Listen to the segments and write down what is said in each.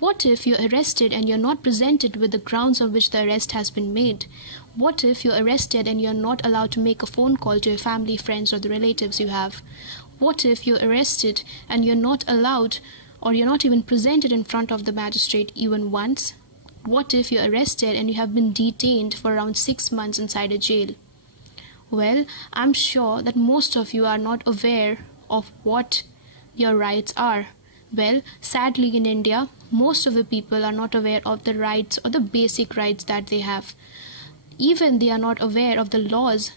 What if you're arrested and you're not presented with the grounds on which the arrest has been made? What if you're arrested and you're not allowed to make a phone call to your family, friends, or the relatives you have? What if you're arrested and you're not allowed, or you're not even presented in front of the magistrate even once? What if you're arrested and you have been detained for around 6 months inside a jail? Well, I'm sure that most of you are not aware of what your rights are. Well, sadly in India, most of the people are not aware of the rights or the basic rights that they have. Even they are not aware of the laws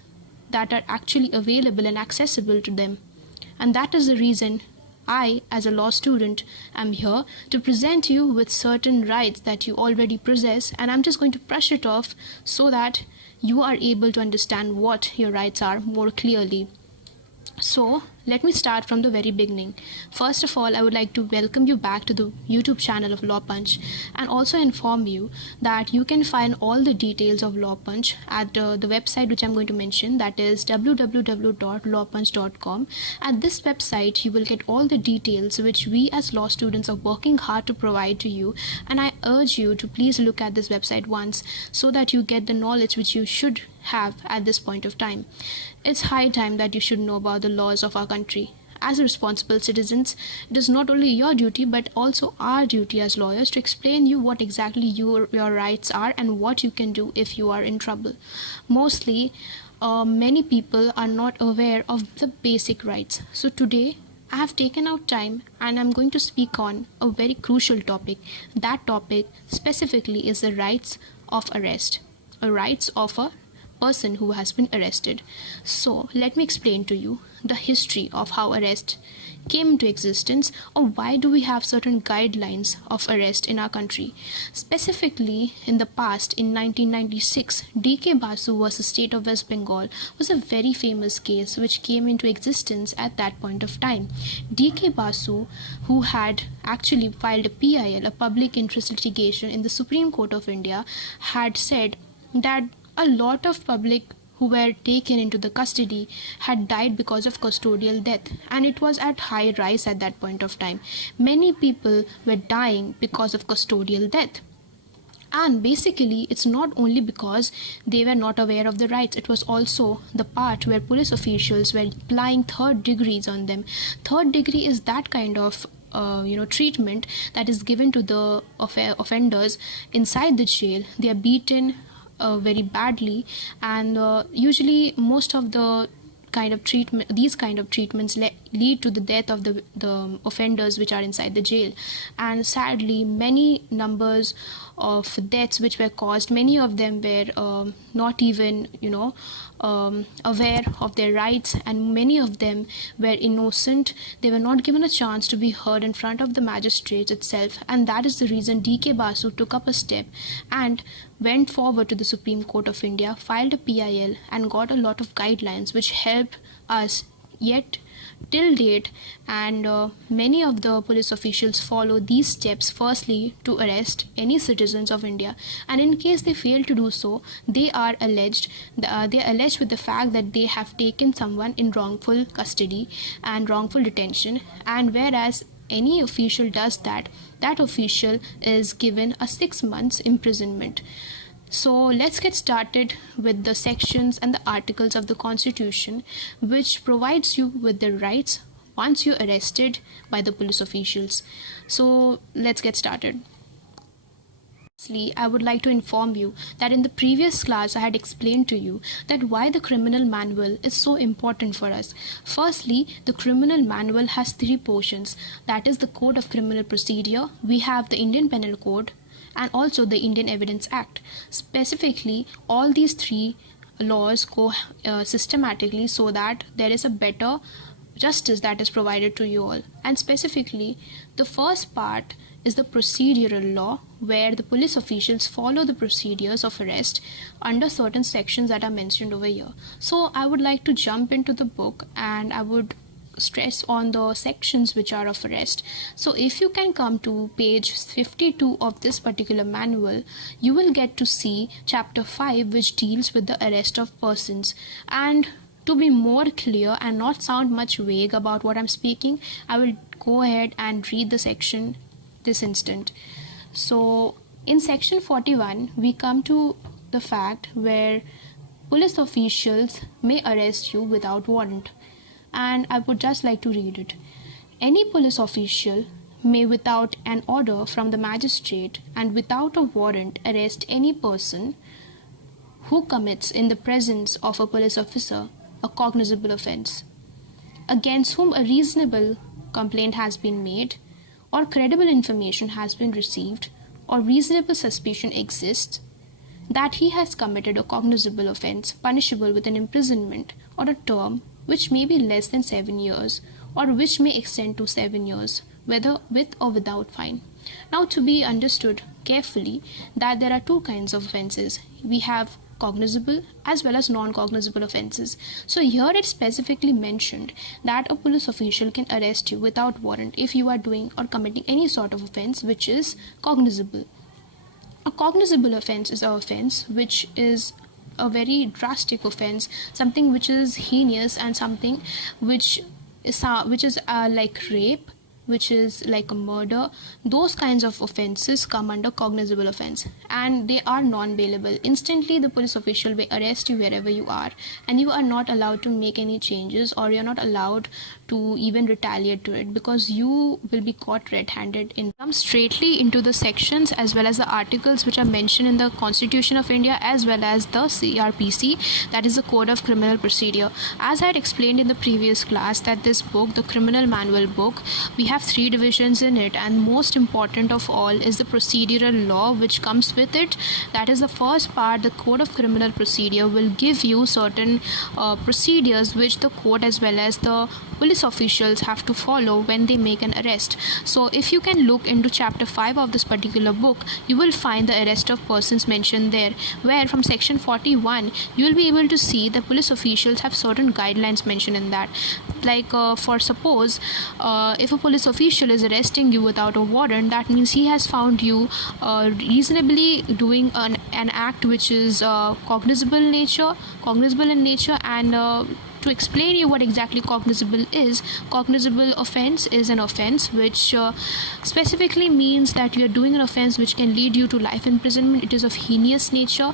that are actually available and accessible to them. And that is the reason I, as a law student, am here to present you with certain rights that you already possess, and I'm just going to brush it off so that you are able to understand what your rights are more clearly. So, let me start from the very beginning. First of all, I would like to welcome you back to the YouTube channel of LawPanch and also inform you that you can find all the details of LawPanch at the website which I'm going to mention, that is www.lawpanch.com. At this website, you will get all the details which we as law students are working hard to provide to you, and I urge you to please look at this website once so that you get the knowledge which you should have at this point of time. It's high time that you should know about the laws of our country. As responsible citizens, it is not only your duty but also our duty as lawyers to explain you what exactly your rights are and what you can do if you are in trouble. Mostly, many people are not aware of the basic rights. So today, I have taken out time and I'm going to speak on a very crucial topic. That topic specifically is the rights of arrest, or rights of a person who has been arrested. So let me explain to you the history of how arrest came into existence, or why do we have certain guidelines of arrest in our country. Specifically, in the past, in 1996, D.K. Basu vs. State of West Bengal was a very famous case which came into existence at that point of time. D.K. Basu, who had actually filed a PIL, a public interest litigation, in the Supreme Court of India, had said that a lot of public who were taken into the custody had died because of custodial death, and it was at high rise at that point of time. Many people were dying because of custodial death. And basically, it's not only because they were not aware of the rights, it was also the part where police officials were applying third degrees on them. Third degree is that kind of treatment that is given to the offenders inside the jail. They are beaten very badly, and usually most of the these kind of treatments lead to the death of the offenders which are inside the jail. And sadly, many numbers of deaths which were caused, many of them were not even aware of their rights, and many of them were innocent. They were not given a chance to be heard in front of the magistrate itself, and that is the reason D.K. Basu took up a step and went forward to the Supreme Court of India, filed a PIL, and got a lot of guidelines which help us yet till date. And many of the police officials follow these steps, firstly to arrest any citizens of India, and in case they fail to do so, they are alleged with the fact that they have taken someone in wrongful custody and wrongful detention, and whereas any official does that, that official is given a 6 months imprisonment. So let's get started with the sections and the articles of the Constitution which provides you with the rights once you're arrested by the police officials. So let's get started. Firstly, I would like to inform you that in the previous class I had explained to you that why the criminal manual is so important for us. Firstly, the criminal manual has 3 portions, that is the Code of Criminal Procedure, we have the Indian Penal Code, and also the Indian Evidence Act. Specifically, all these 3 laws go systematically so that there is a better justice that is provided to you all. And specifically, the first part is the procedural law, where the police officials follow the procedures of arrest under certain sections that are mentioned over here. So I would like to jump into the book and I would stress on the sections which are of arrest. So if you can come to page 52 of this particular manual, you will get to see chapter 5, which deals with the arrest of persons. And to be more clear and not sound much vague about what I'm speaking, I will go ahead and read the section this instant. So in section 41, we come to the fact where police officials may arrest you without warrant. And I would just like to read it. Any police official may, without an order from the magistrate and without a warrant, arrest any person who commits in the presence of a police officer a cognizable offense, against whom a reasonable complaint has been made, or credible information has been received, or reasonable suspicion exists that he has committed a cognizable offense punishable with an imprisonment or a term which may be less than 7 years or which may extend to 7 years, whether with or without fine. Now, to be understood carefully that there are two kinds of offenses. We have cognizable as well as non-cognizable offenses. So here it specifically mentioned that a police official can arrest you without warrant if you are doing or committing any sort of offense which is cognizable. A cognizable offense is an offense which is a very drastic offense, something which is heinous, and something which is like rape, which is like a murder. Those kinds of offenses come under cognizable offense, and they are non-bailable. Instantly the police official will arrest you wherever you are, and you are not allowed to make any changes, or you're not allowed to even retaliate to it, because you will be caught red-handed. Come straightly into the sections as well as the articles which are mentioned in the Constitution of India as well as the CrPC, that is the Code of Criminal Procedure. As I had explained in the previous class, that this book, the criminal manual book, we have 3 divisions in it, and most important of all is the procedural law which comes with it. That is the first part. The Code of Criminal Procedure will give you certain procedures which the court as well as the police officials have to follow when they make an arrest. So if you can look into chapter 5 of this particular book, you will find the arrest of persons mentioned there, where from section 41 you will be able to see the police officials have certain guidelines mentioned in that. Like for suppose if a police official is arresting you without a warrant, that means he has found you reasonably doing an act which is cognizable in nature. And to explain you what exactly cognizable is, cognizable offense is an offense which specifically means that you are doing an offense which can lead you to life imprisonment. It is of heinous nature.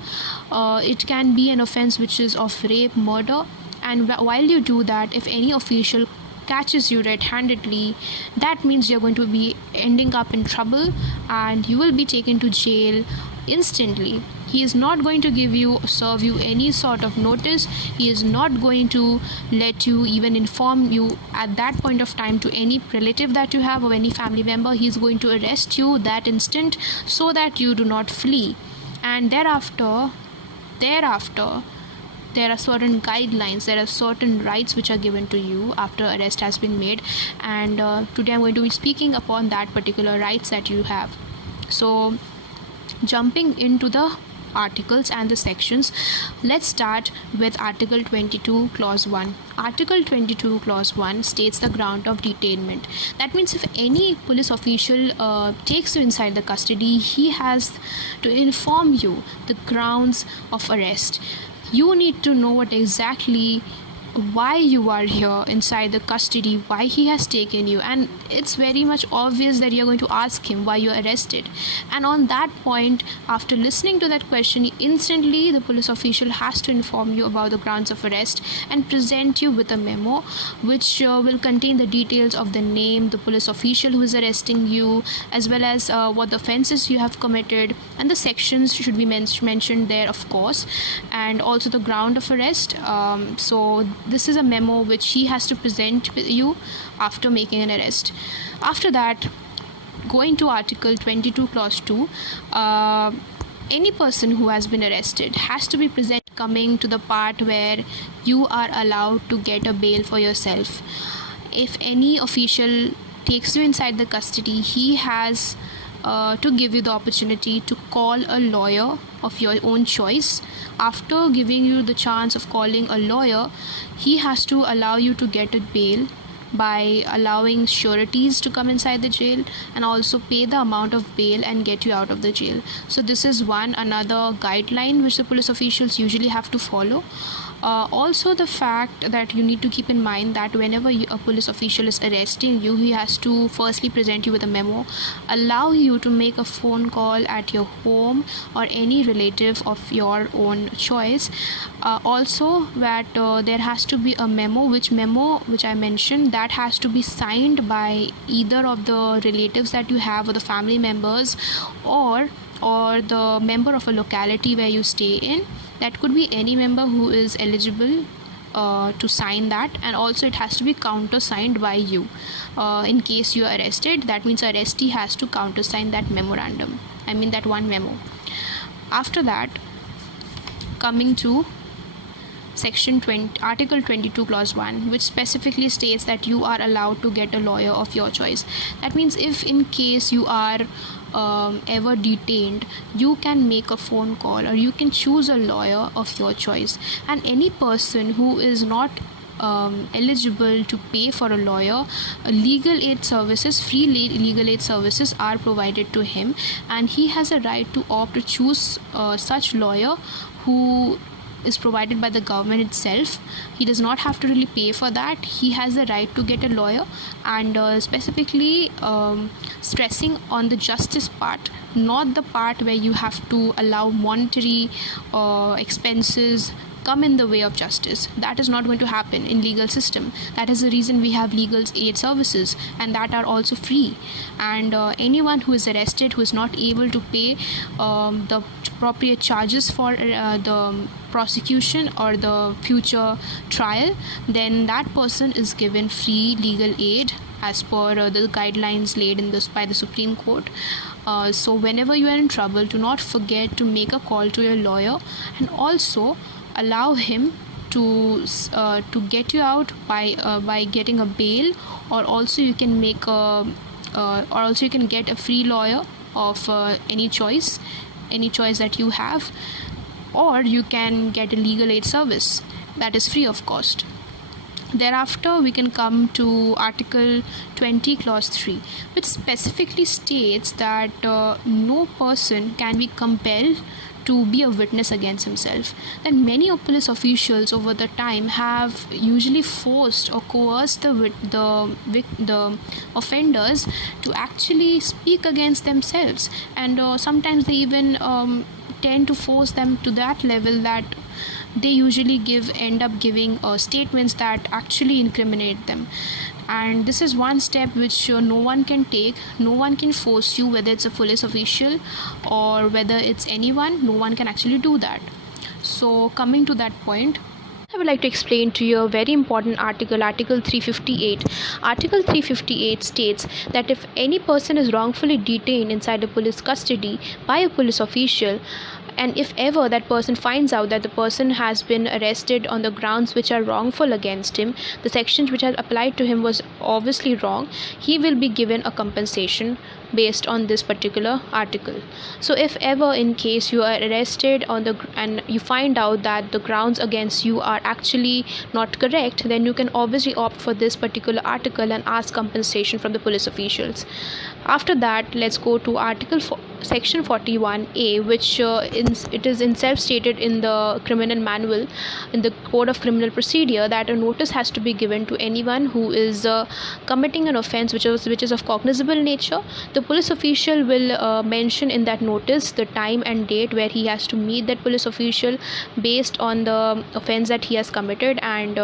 It can be an offense which is of rape, murder, and while you do that, if any official catches you red-handedly, that means you're going to be ending up in trouble and you will be taken to jail instantly. He is not going to serve you any sort of notice. He is not going to let you even inform you at that point of time to any relative that you have or any family member. He is going to arrest you that instant so that you do not flee. And thereafter there are certain guidelines, there are certain rights which are given to you after arrest has been made, and today I'm going to be speaking upon that particular rights that you have. So jumping into the articles and the sections, let's start with Article 22 Clause 1. Article 22 Clause 1 states the ground of detainment. That means if any police official takes you inside the custody, he has to inform you the grounds of arrest. You need to know what exactly why you are here inside the custody, why he has taken you, and it's very much obvious that you're going to ask him why you're arrested. And on that point, after listening to that question, instantly the police official has to inform you about the grounds of arrest and present you with a memo which will contain the details of the name, the police official who is arresting you, as well as what the offenses you have committed, and the sections should be mentioned there, of course, and also the ground of arrest. So this is a memo which he has to present with you after making an arrest. After that, going to Article 22 Clause 2, any person who has been arrested has to be present, coming to the part where you are allowed to get a bail for yourself. If any official takes you inside the custody, he has to give you the opportunity to call a lawyer of your own choice. After giving you the chance of calling a lawyer, he has to allow you to get a bail by allowing sureties to come inside the jail and also pay the amount of bail and get you out of the jail. So this is another guideline which the police officials usually have to follow. Also, the fact that you need to keep in mind that whenever a police official is arresting you, he has to firstly present you with a memo, allow you to make a phone call at your home or any relative of your own choice. Also, that there has to be a memo which I mentioned, that has to be signed by either of the relatives that you have or the family members, or the member of a locality where you stay in. That could be any member who is eligible to sign that, and also it has to be countersigned by you. In case you are arrested, that means arrestee has to countersign that memorandum, that one memo. After that, coming to Section 20, Article 22, Clause 1, which specifically states that you are allowed to get a lawyer of your choice. That means if in case you are ever detained, you can make a phone call or you can choose a lawyer of your choice. And any person who is not eligible to pay for a lawyer, legal aid services, free legal aid services are provided to him, and he has a right to opt to choose such lawyer who is provided by the government itself. He does not have to really pay for that. He has the right to get a lawyer, and specifically stressing on the justice part, not the part where you have to allow monetary expenses come in the way of justice. That is not going to happen in legal system. That is the reason we have legal aid services, and that are also free. And anyone who is arrested who is not able to pay the appropriate charges for the prosecution or the future trial, then that person is given free legal aid as per the guidelines laid in this by the Supreme Court. So whenever you are in trouble, do not forget to make a call to your lawyer, and also allow him to get you out by getting a bail, or also you can make or also you can get a free lawyer of any choice that you have, or you can get a legal aid service that is free of cost. Thereafter, we can come to Article 20, Clause 3, which specifically states that no person can be compelled to be a witness against himself. And many police officials over the time have usually forced or coerced the offenders to actually speak against themselves, and sometimes they even tend to force them to that level that they usually end up giving statements that actually incriminate them. And this is one step which no one can take. No one can force you, whether it's a police official or whether it's anyone. No one can actually do that. So coming to that point, I would like to explain to you a very important article, Article 358. Article 358 states that if any person is wrongfully detained inside a police custody by a police official, and if ever that person finds out that the person has been arrested on the grounds which are wrongful against him, the sections which are applied to him was obviously wrong, he will be given a compensation based on this particular article. So if ever in case you are arrested and you find out that the grounds against you are actually not correct, then you can obviously opt for this particular article and ask compensation from the police officials. After that, let's go to Section 41A, which it is itself stated in the criminal manual, in the Code of Criminal Procedure, that a notice has to be given to anyone who is committing an offense which is of cognizable nature. The police official will mention in that notice the time and date where he has to meet that police official based on the offense that he has committed, and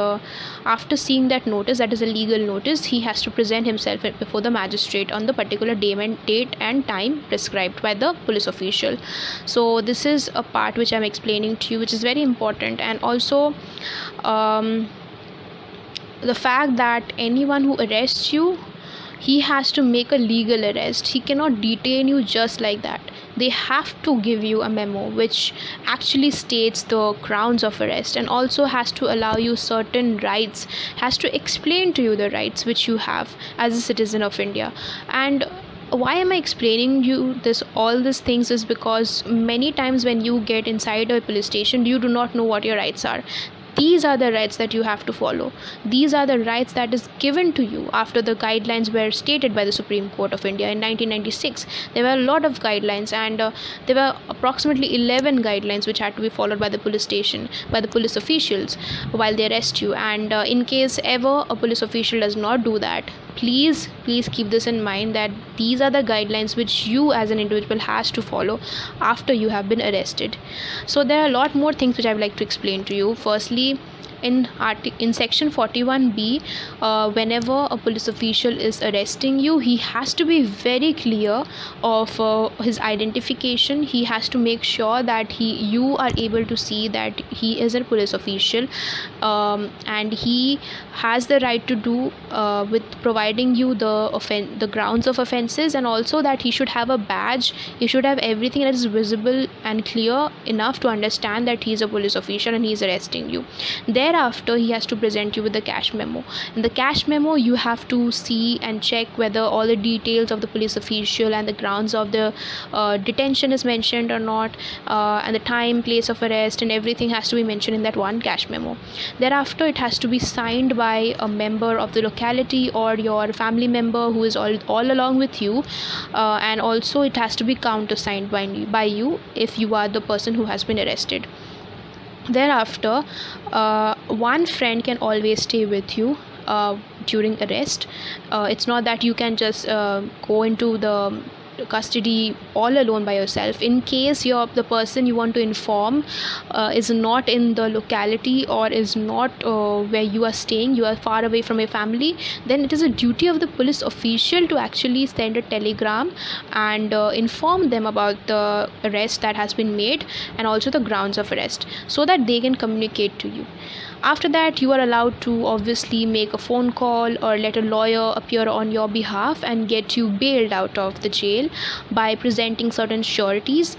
after seeing that notice, that is a legal notice, he has to present himself before the magistrate on the particular date and time prescribed by the police official. So this is a part which I'm explaining to you, which is very important. And also the fact that anyone who arrests you, he has to make a legal arrest. He cannot detain you just like that. They have to give you a memo which actually states the grounds of arrest, and also has to allow you certain rights, has to explain to you the rights which you have as a citizen of India. And why am I explaining you all these things is because many times when you get inside a police station, you do not know what your rights are. These are the rights that you have to follow. These are the rights that is given to you after the guidelines were stated by the Supreme Court of India in 1996. There were a lot of guidelines, and there were approximately 11 guidelines which had to be followed by the police station, by the police officials while they arrest you. And in case ever a police official does not do that, please keep this in mind, that these are the guidelines which you as an individual has to follow after you have been arrested. So there are a lot more things which I would like to explain to you. Firstly, in section 41B, whenever a police official is arresting you, he has to be very clear of his identification. He has to make sure that you are able to see that he is a police official, and he has the right to do with providing you the grounds of offenses, and also that he should have a badge. He should have everything that is visible and clear enough to understand that he is a police official and he is arresting you. Thereafter, he has to present you with the cash memo. In the cash memo, you have to see and check whether all the details of the police official and the grounds of the detention is mentioned or not, and the time, place of arrest, and everything has to be mentioned in that one cash memo. Thereafter, it has to be signed by a member of the locality or your family member who is all along with you, and also it has to be countersigned by you if you are the person who has been arrested. Thereafter, one friend can always stay with you during arrest. It's not that you can just go into the custody all alone by yourself. In case the person you want to inform is not in the locality or is not where you are staying, you are far away from your family, then it is a duty of the police official to actually send a telegram and inform them about the arrest that has been made and also the grounds of arrest, so that they can communicate to you. After that, you are allowed to obviously make a phone call or let a lawyer appear on your behalf and get you bailed out of the jail by presenting certain sureties.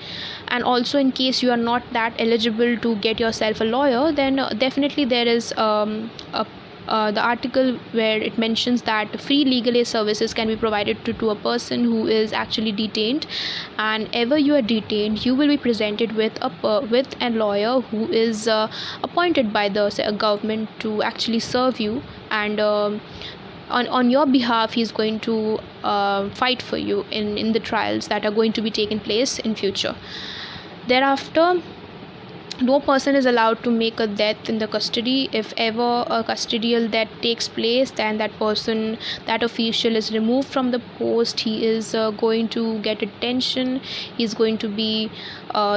And also, in case you are not that eligible to get yourself a lawyer, then definitely there is the article where it mentions that free legal aid services can be provided to a person who is actually detained. And ever you are detained, you will be presented with a lawyer who is appointed by the government to actually serve you, and on your behalf he is going to fight for you in the trials that are going to be taking place in future. Thereafter, no person is allowed to make a death in the custody. If ever a custodial death takes place, then that official is removed from the post. He is going to get a detention. He is going to be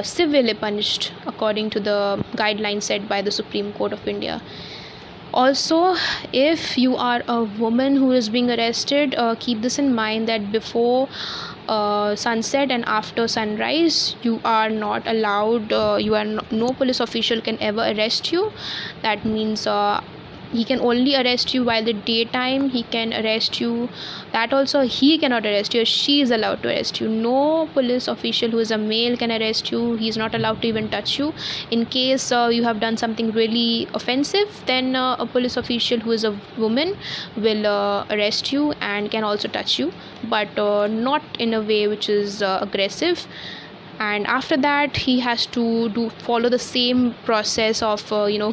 civilly punished according to the guidelines set by the Supreme Court of India. Also, if you are a woman who is being arrested, keep this in mind that before sunset and after sunrise, you are not allowed, no police official can ever arrest you. That means he can only arrest you while the daytime. He can arrest you, that also he cannot arrest you. She is allowed to arrest you. No police official who is a male can arrest you. He is not allowed to even touch you. In case you have done something really offensive, then a police official who is a woman will arrest you and can also touch you, but not in a way which is aggressive. And after that, he has to follow the same process of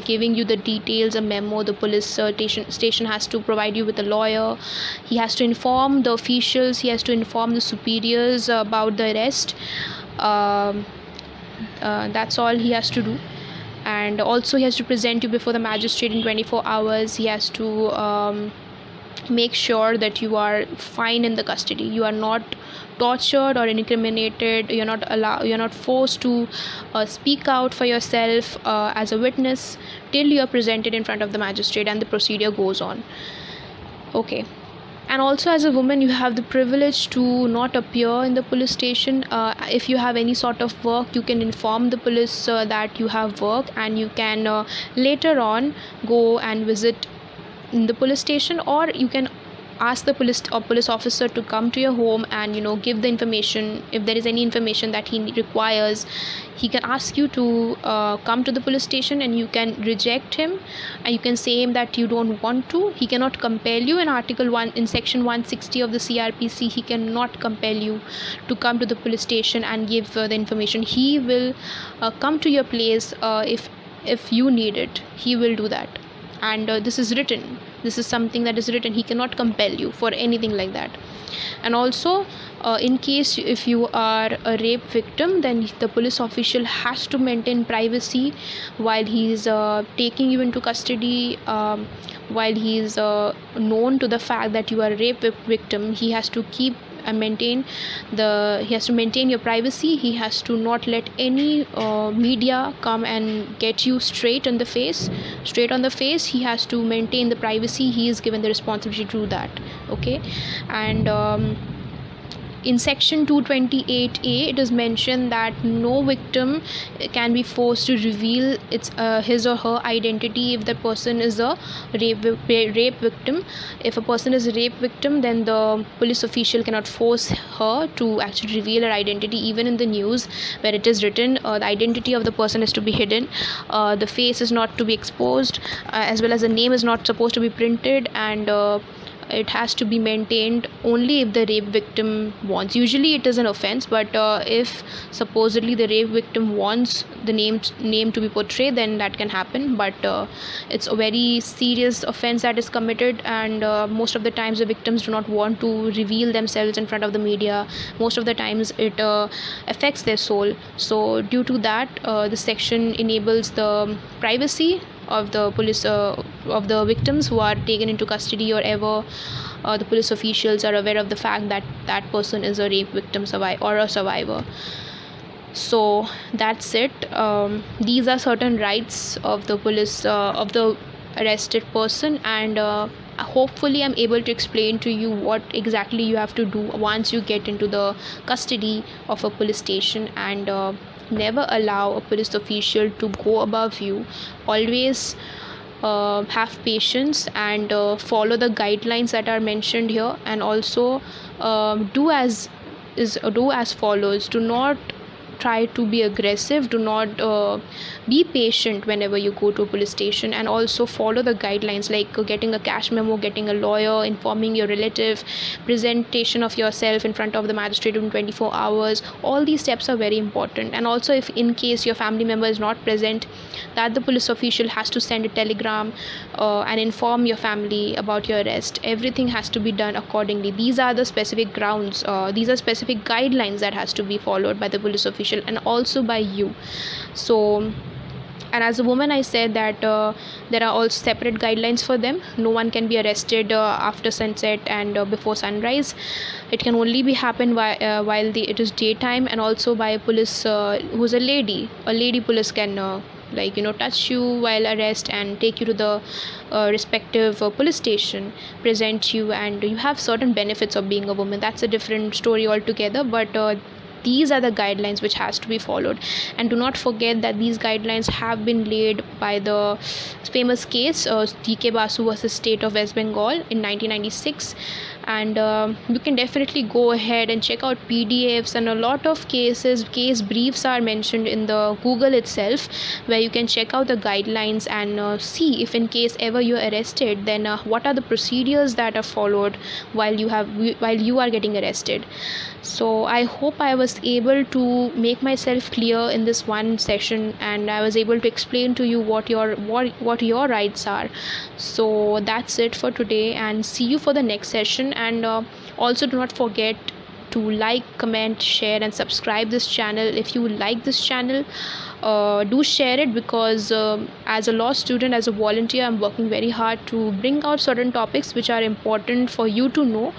giving you the details, a memo. The police station has to provide you with a lawyer. He has to inform the officials, he has to inform the superiors about the arrest. That's all he has to do. And also, he has to present you before the magistrate in 24 hours. He has to make sure that you are fine in the custody. You are not tortured or incriminated. You're not forced to speak out for yourself as a witness till you are presented in front of the magistrate and the procedure goes on. Okay. And also, as a woman, you have the privilege to not appear in the police station. If you have any sort of work, you can inform the police that you have work, and you can later on go and visit in the police station, or you can ask the police officer to come to your home and give the information. If there is any information that he requires, he can ask you to come to the police station, and you can reject him, and you can say him that you don't want to. He cannot compel you. In Article 1, in Section 160 of the CrPC, he cannot compel you to come to the police station and give the information. He will come to your place if if you need it, he will do that. And this is written, this is something that is written. He cannot compel you for anything like that. And also, in case if you are a rape victim, then the police official has to maintain privacy while he is taking you into custody. While he is known to the fact that you are a rape victim, he has to keep and maintain your privacy. He has to not let any media come and get you straight on the face. He has to maintain the privacy. He is given the responsibility to do that. Okay. And in section 228A, it is mentioned that no victim can be forced to reveal his or her identity if the person is a rape victim. If a person is a rape victim, then the police official cannot force her to actually reveal her identity. Even in the news where it is written, the identity of the person is to be hidden, the face is not to be exposed, as well as the name is not supposed to be printed, and it has to be maintained only if the rape victim wants. Usually it is an offense, but if supposedly the rape victim wants the name to be portrayed, then that can happen. But it's a very serious offense that is committed, and most of the times the victims do not want to reveal themselves in front of the media. Most of the times it affects their soul. So due to that, the section enables the privacy of the police of the victims who are taken into custody, or ever the police officials are aware of the fact that that person is a rape victim or a survivor. So that's it. These are certain rights of the police of the arrested person, and hopefully I'm able to explain to you what exactly you have to do once you get into the custody of a police station. And never allow a police official to go above you. Always have patience and follow the guidelines that are mentioned here, and also do as follows. Do not try to be aggressive. Do not be patient whenever you go to a police station, and also follow the guidelines, like getting a cash memo, getting a lawyer, informing your relative, presentation of yourself in front of the magistrate in 24 hours. All these steps are very important. And also, if in case your family member is not present, that the police official has to send a telegram and inform your family about your arrest. Everything has to be done accordingly. These are the specific grounds, these are specific guidelines that has to be followed by the police official and also by you. So, and as a woman, I said that there are also separate guidelines for them. No one can be arrested after sunset and before sunrise. It can only be happen while it is daytime, and also by a police who's a lady. A lady police can touch you while arrest and take you to the respective police station, present you, and you have certain benefits of being a woman. That's a different story altogether, but these are the guidelines which has to be followed. And do not forget that these guidelines have been laid by the famous case D.K. Basu versus State of West Bengal in 1996. And you can definitely go ahead and check out PDFs, and a lot of case briefs are mentioned in the Google itself, where you can check out the guidelines and see if in case ever you're arrested, then what are the procedures that are followed while you are getting arrested. So I hope I was able to make myself clear in this one session, and I was able to explain to you what your rights are. So that's it for today, and see you for the next session. And also do not forget to like, comment, share, and subscribe this channel. If you like this channel, do share it, because as a law student, as a volunteer, I'm working very hard to bring out certain topics which are important for you to know.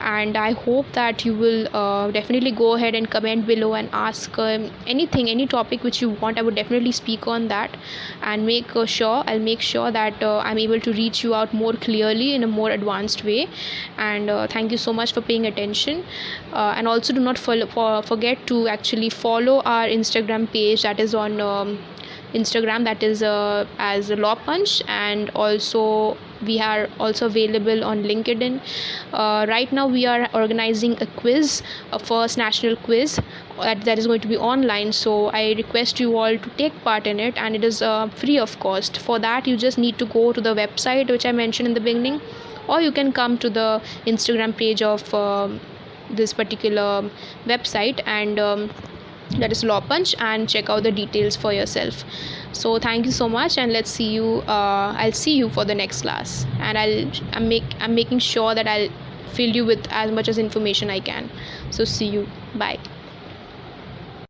And I hope that you will definitely go ahead and comment below and ask any topic which you want. I would definitely speak on that, and I'll make sure that I'm able to reach you out more clearly in a more advanced way. And thank you so much for paying attention. And also do not forget to actually follow our Instagram page, that is on Instagram, that is as LawPanch, and also we are also available on LinkedIn. Right now we are organizing a quiz, a first national quiz that is going to be online. So I request you all to take part in it, and it is free of cost. For that, you just need to go to the website which I mentioned in the beginning, or you can come to the Instagram page of this particular website, and that is LawPanch, and check out the details for yourself. So thank you so much, and let's see you. I'll see you for the next class, and I'm making sure that I'll fill you with as much as information I can. So see you. Bye.